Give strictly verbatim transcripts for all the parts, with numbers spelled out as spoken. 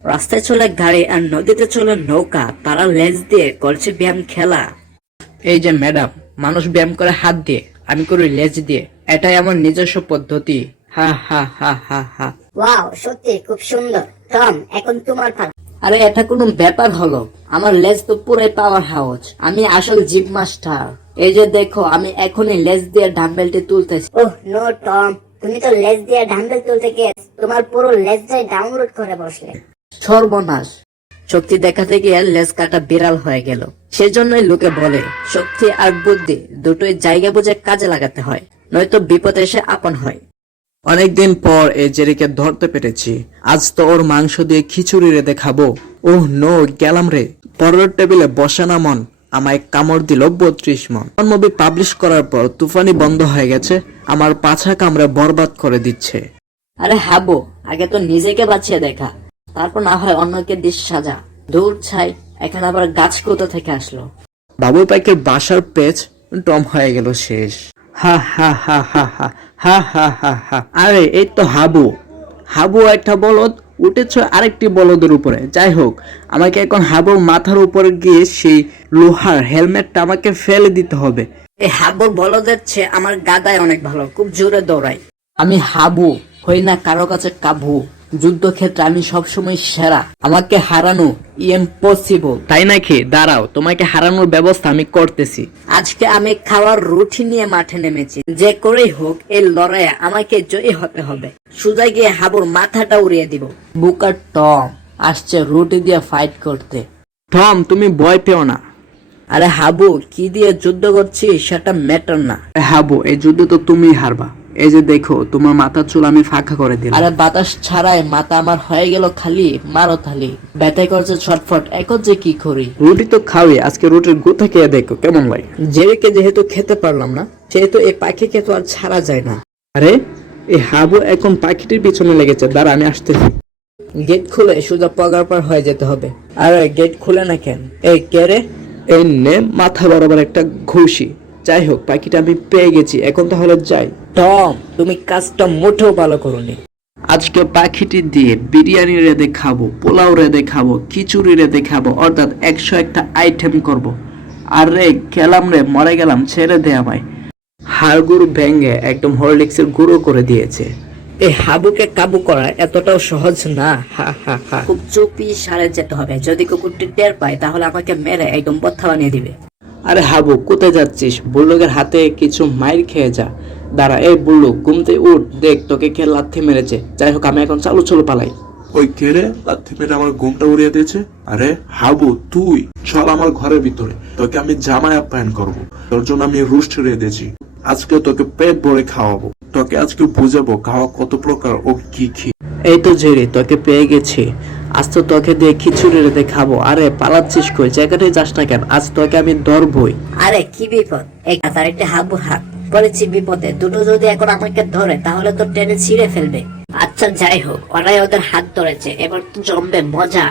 রাস্তায় চলে গাড়ি আর নদীতে চলে নৌকা, তারা লেজ দিয়ে করছে ব্যায়াম খেলা। এই যে ম্যাডাম, মানুষ ব্যায়াম করে হাত দিয়ে, আমি করি লেজ দিয়ে। এটাই আমার নিজস্ব পদ্ধতি। হা হা হা হা হা। ওয়াও, সত্যি খুব সুন্দর। টম, এখন তোমার পালা। আরে এটা কোনো ব্যাপার হলো? আমার লেজ তো পুরাই পাওয়ার হাউস, আমি আসল জিম মাস্টার। এই যে দেখো, আমি এখনই লেজ দিয়ে ডাম্বেলটি তুলতেছি। ওহ নো টম, তুমি তো লেজ দিয়ে ডাম্বেল তুলতে গিয়ে তোমার পুরো লেজটাই ডাউনলোড করে বসলে। সর্বনাশ! শক্তি দেখাতে গিয়ে লেজ কাটা বিড়াল হয়ে গেল। সেজন্যই লোকে বলে শক্তি আর বুদ্ধি দুটোই জায়গা বুঝে কাজে লাগাতে হয়, নয়তো বিপদ এসে আপন হয়। অনেকদিন পর এই জেরিকে ধরতে পেরেছি। আজ তো ওর মাংস দিয়ে খিচুড়ি রেঁধে খাবো। ওহ নো, গেলাম রে। পরের টেবিলে বসে না মন, আমায় কামড় দিল বত্রিশ মন। মুভি পাবলিশ করার পর তুফানি বন্ধ হয়ে গেছে, আমার পাছা কামড়ে বরবাদ করে দিচ্ছে। আরে হাবো, আগে তো নিজেকে বাঁচিয়ে দেখা, তারপর না হয় অন্যকে দিস সাজা। দূর ছাই, এখানে আবার গাছ কোথা থেকে আসলো? বাবু পাইকের বাসার পেজ টম হয়ে গেল শেষ। হা হা হা হা হা হা হা হা হা। আরে এই তো হাবু। হাবু একটা বলদ উঠেছ আরেকটি বলদের উপরে। যাই হোক, আমাকে এখন হাবুর মাথার উপরে গিয়ে সেই লোহার হেলমেটটা আমাকে ফেলে দিতে হবে। এই হাবুর বলদের চেয়ে আমার গাদায় অনেক ভালো, খুব জোরে দৌড়াই। আমি হাবু হই না কারো কাছে কাবু, যুদ্ধক্ষেত্রে আমি সবসময় সেরা, আমাকে হারানো ইম্পসিবল। তাই নাকি? দাঁড়াও, তোমাকে হারানোর ব্যবস্থা আমি করতেছি। আজকে আমি খাওয়ার রুটি নিয়ে মাঠে নেমেছি, যে করেই হোক এই লড়াইয়ে আমাকে জয়ী হতে হবে। সোজা গিয়ে হাবুর মাথাটা উড়িয়ে দিব। বুকার টম আসছে রুটি দিয়ে ফাইট করতে। টম, তুমি ভয় পেও না। আরে হাবু, কি দিয়ে যুদ্ধ করছি সেটা ম্যাটার না। হাবু, এই যুদ্ধ তো তুমি হারবা। এই যে দেখো, তোমার মাথার চুল আমি ফাঁকা করে দিলাম। আরে বাতাস ছাড়াই মাথা আমার হয়ে গেল খালি, মারো থালি। ব্যথায় করছে ছটফট, এখন যে কি করি। রুটি তো খাওয়াই, আজকে রুটির গুতা খেয়ে দেখো কেমন লাগে। জেরিকে যেহেতু খেতে পারলাম না, সেহেতু এই পাখিকে তো আর ছাড়া যায় না। আরে এই হাবু এখন পাখিটির পিছনে লেগেছে। দাঁড়া, আমি আসতেছি। গেট খুলে সোজা পগার পার হয়ে যেতে হবে। আরে গেট খুলে না কেন? এই কে রে? এই নে মাথা বরাবর একটা ঘুষি। যাই হোক, পাখিটা আমি পেয়ে গেছি, এখন তাহলে যাই। টম, তুমি কাজটা মোটেও ভালো করোনি। আজকে পাখিটি দিয়ে বিরিয়ানি রেঁধে খাবো, পোলাও রেঁধে খাবো, খিচুড়ি রেঁধে খাবো, অর্থাৎ একশো একটা আইটেম করব। আর রে গেলাম রে, মরে গেলাম, ছেড়ে দে আমায়। হাড় গুঁড়ো ভেঙে একদম হরলিক্সের গুঁড়ো করে দিয়েছে। এই হাবুকে কাবু করা এতটাও সহজ না। হা হা হা। খুব চুপি সারে যেতে হবে, যদি কুকুরটি টের পায় তাহলে আমাকে মেরে একদম বথা বানিয়ে দিবে। আরে হাবু, কোথায় যাচ্ছিস? বুল্লুকের হাতে কিছু মাইর খেয়ে যা। দাঁড়া, এই বুল্লুক ঘুমতে উঠ, দেখ তোকে কে লাথি মেরেছে। যাই হোক, আমি এখন চালু চলো পালাই। ওই কে রে লাথি মেরে আমার ঘুমটা উড়িয়ে দিয়েছে? আরে হাবু, তুই চল আমার ঘরের ভিতরে, তোকে আমি জামাই আপ্যায়ন করবো। তোর জন্য আমি রুস্ট রেঁধেছি, আজকে তোকে পেট ভরে খাওয়াবো। তোকে আজকে বুঝাবো খাওয়া কত প্রকার ও কি কি। এই তো জেরি, তোকে পেয়ে গেছি। আজ তো তোকে দিয়ে খিচুড়ি রেঁধে খাবো। আরে পালাচ্ছিস কই? জায়গাটাই যাস না কেন? আজ তোকে আমি ধরবই। আরে কি বিপদ! এক হাত আর একটা হাবু হাত পড়েছি বিপদে। দুটো যদি এখন আমাকে ধরে তাহলে তো টেনে ছিঁড়ে ফেলবে। আচ্ছা যাই হোক, ওরাই ওদের হাত ধরেছে, এবার তো জমবে মজা।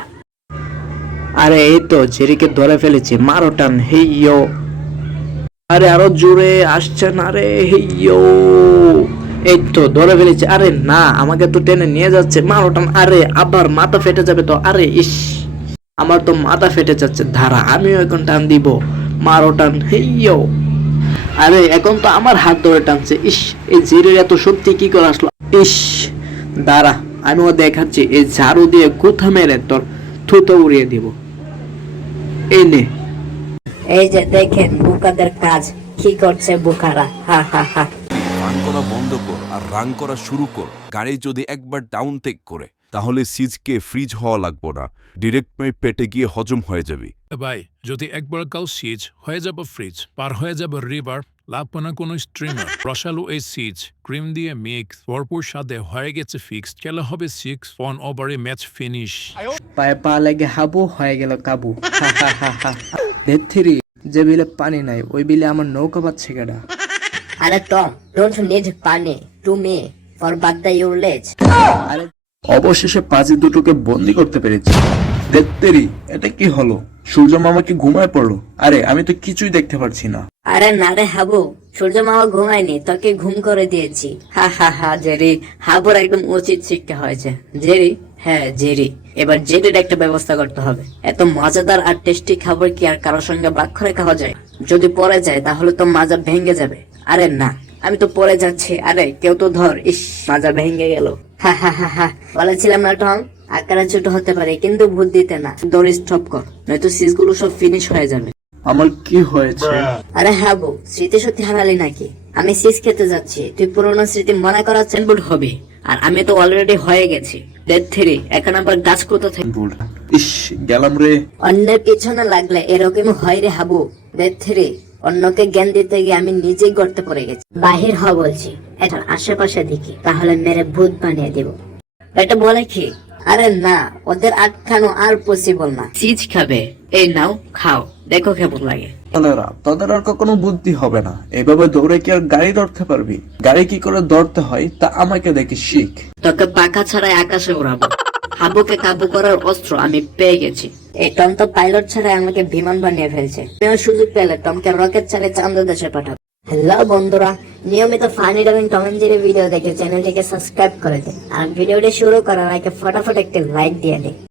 আরে এই তো জেরিকে ধরে ফেলেছি, মারো টান। হেইয়ো! আরে আরো জোরে আসছে না রে। হেইয়ো! এই তো ধরে ফেলেছি। আরে না, আমাকে তো টেনে নিয়ে যাচ্ছে, মারো টান। আরে আবার মাথা ফেটে যাবে তো। আরে ইস, আমার তো মাথা ফেটে যাচ্ছে। ধারা, আমিও এখন টান দিব, মারো টান। হেইয়ো! আরে এখন তো আমার হাত ধরে টানছে। ইস, এই জেরির এত শক্তি কি করে আসলো? ইস, দাঁড়া, আমিও দেখাচ্ছি। এই ঝাড়ু দিয়ে গুথা মেরে তোর থুতো উড়িয়ে দিব। এই নে। এই যে দেখেন বুকাদের কাজ কি করছে বুকারা। হা হা হা। রান করা বন্ধ কর আর রান করা শুরু কর। গাড়ি যদি একবার ডাউন টেক করে তাহলে সিজকে ফ্রিজ হওয়া লাগবো না, ডিরেক্ট মাই পেটে গিয়ে হজম হয়ে যাবে। ভাই, যদি একবার কাউ সিজ হয়ে যাবে ফ্রিজ, পার হয়ে যাবে রিভার, লাগবে না কোনো স্ট্রিমার। রসালো এই সিজ ক্রিম দিয়ে মিক্স, ভরপুর স্বাদে হয়ে গেছে ফিক্স। খেলা হবে সিক্স ওয়ান ওভারে ম্যাচ ফিনিশ। পায়ে পা লেগে হাবু হয়ে গেল কাবু। হা হা হা হা। ধেত্রি, যে বিলে পানি নাই ওই বিলে আমার নৌকা পাচ্ছে কেডা? আরে টম, ডোন্ট নিড পানি টু মি ফর বাদ দ্য ইউর লেজ। আরে অবশেষে পাজি দুটোকে বন্দি করতে পেরেছি। ধেত্রি, এটা কি হলো? সূর্য মামা কি ঘুমায় পড়লো? আরে আমি তো কিছুই দেখতে পারছি না। আরে না রে হাবু, সূর্য মামা ঘুমায়নি, তোকে ঘুম করে দিয়েছি। হা হা হা জেরি, হাবুর একদম উচিত শিক্ষা হয়েছে। জেরি, হ্যাঁ জেরি, এবার জেরির একটা ব্যবস্থা করতে হবে। এত মজাদার আর টেস্টি খাবার কি আর কারোর সঙ্গে ভাগ করে খাওয়া যায়? যদি পরে যায় তাহলে তো মাজা ভেঙে যাবে। আরে না, আমি তো পরে যাচ্ছি। আরে কেউ তো ধর। ইস, মাজা ভেঙে গেল। হা হা হা হা, বলেছিলাম না টম, আকারে ছোট হতে পারে কিন্তু বুদ্ধিতে না। দড়ি স্টপ কর, নয়তো সিজগুলো সব ফিনিশ হয়ে যাবে। আমার কি হয়েছে? আরে হাবু, স্মৃতি সত্যি হারালি নাকি? আমি সিস খেতে যাচ্ছি, তুই পুরোনো স্মৃতি মনে করার চেন। বুট হবে, আর আমি তো অলরেডি হয়ে গেছি। ডেথ থ্রি, এখন আবার গাছ কোথা থেকে? ভুল। ইস, গেলাম রে। অন্যের পিছনে লাগলে এরকম হয় রে হাবু। ডেথ থ্রি, অন্যকে জ্ঞান দিতে গিয়ে আমি নিজেই গর্তে পড়ে গেছি। বাহির হ বলছি, এটার আশেপাশে দেখি, তাহলে মেরে ভূত বানিয়ে দিব। এটা বলে কি? আরে না, ওদের আটকানো আর পসিবল না। চিজ খাবে? এই নাও, খাও, দেখো কেমন লাগে। তাহলেরা, তোদের আর কখনো বুদ্ধি হবে না। এভাবে দৌড়ে কি আর গাড়ি ধরতে পারবি? গাড়ি কি করে ধরতে হয় তা আমাকে দেখে শিখ। তোকে পাখা ছাড়াই আকাশে উড়াবো। হাবুকে কাবু করার অস্ত্র আমি পেয়ে গেছি। এই টম তো পাইলট ছাড়া আমাকে বিমান বানিয়ে ফেলছে। আমিও সুযোগ পেলে টমকে রকেট ছাড়ে চাঁদ দেশে পাঠাবো। হ্যালো বন্ধুরা, নিয়মিত funny dubbing Tom and Jerry video দেখে চ্যানেলটিকে সাবস্ক্রাইব করে দিন, আর ভিডিওটি শুরু করার আগে ফটাফট একটি লাইক দিয়ে দিন।